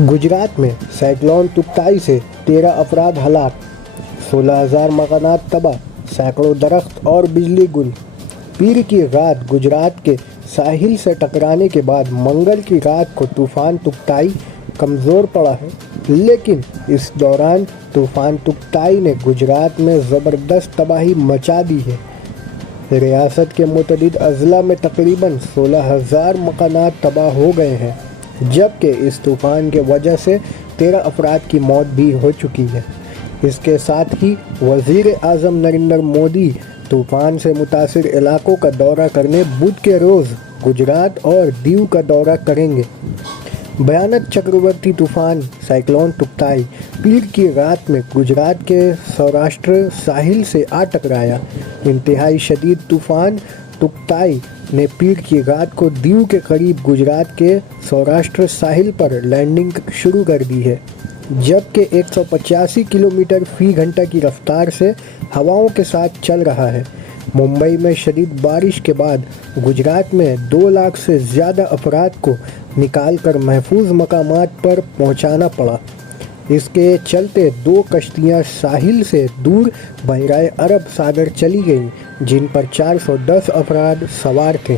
गुजरात में साइक्लोन तुक्ताई से 13 अफराद हलाक, 16,000 मकानात तबाह, सैकड़ों दरख्त और बिजली गुल। पीर की रात गुजरात के साहिल से टकराने के बाद मंगल की रात को तूफान तुक्ताई कमज़ोर पड़ा है, लेकिन इस दौरान तूफान तुक्ताई ने गुजरात में ज़बरदस्त तबाही मचा दी है। रियासत के मुतअद्दिद अज़ला में तकरीबन 16,000 मकानात तबाह हो गए हैं, जबकि इस तूफ़ान के वजह से 13 अफराद की मौत भी हो चुकी है। इसके साथ ही वज़ीर आज़म नरेंद्र मोदी तूफ़ान से मुतासिर इलाकों का दौरा करने बुध के रोज़ गुजरात और दीव का दौरा करेंगे। भयानक चक्रवर्ती तूफ़ान साइक्लोन तुक्ताई पीर की रात में गुजरात के सौराष्ट्र साहिल से आ टकराया। इंतहाई शदीद तूफ़ान तुक्ताई ने पीर की रात को दीव के करीब गुजरात के सौराष्ट्र साहिल पर लैंडिंग शुरू कर दी है, जबकि 185 किलोमीटर फ़ी घंटा की रफ्तार से हवाओं के साथ चल रहा है। मुंबई में शदीद बारिश के बाद गुजरात में 2 लाख से ज़्यादा अफराद को निकालकर महफूज मकामात पर पहुंचाना पड़ा। इसके चलते 2 कश्तियां साहिल से दूर बहराए अरब सागर चली गईं, जिन पर 410 अफराद सवार थे।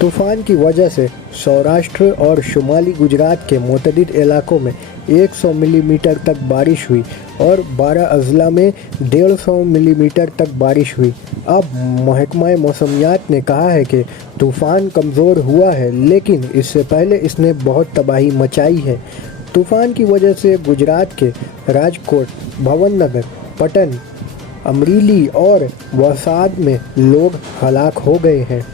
तूफ़ान की वजह से सौराष्ट्र और शुमाली गुजरात के मुतअद्दिद इलाकों में 100 मिलीमीटर तक बारिश हुई और 12 अज़ला में 150 मिलीमीटर तक बारिश हुई। अब महकमा मौसमियात ने कहा है कि तूफ़ान कमज़ोर हुआ है, लेकिन इससे पहले इसने बहुत तबाही मचाई है। तूफ़ान की वजह से गुजरात के राजकोट, भवनगर, पटन, अमरेली और वलसाड में लोग हलाक हो गए हैं।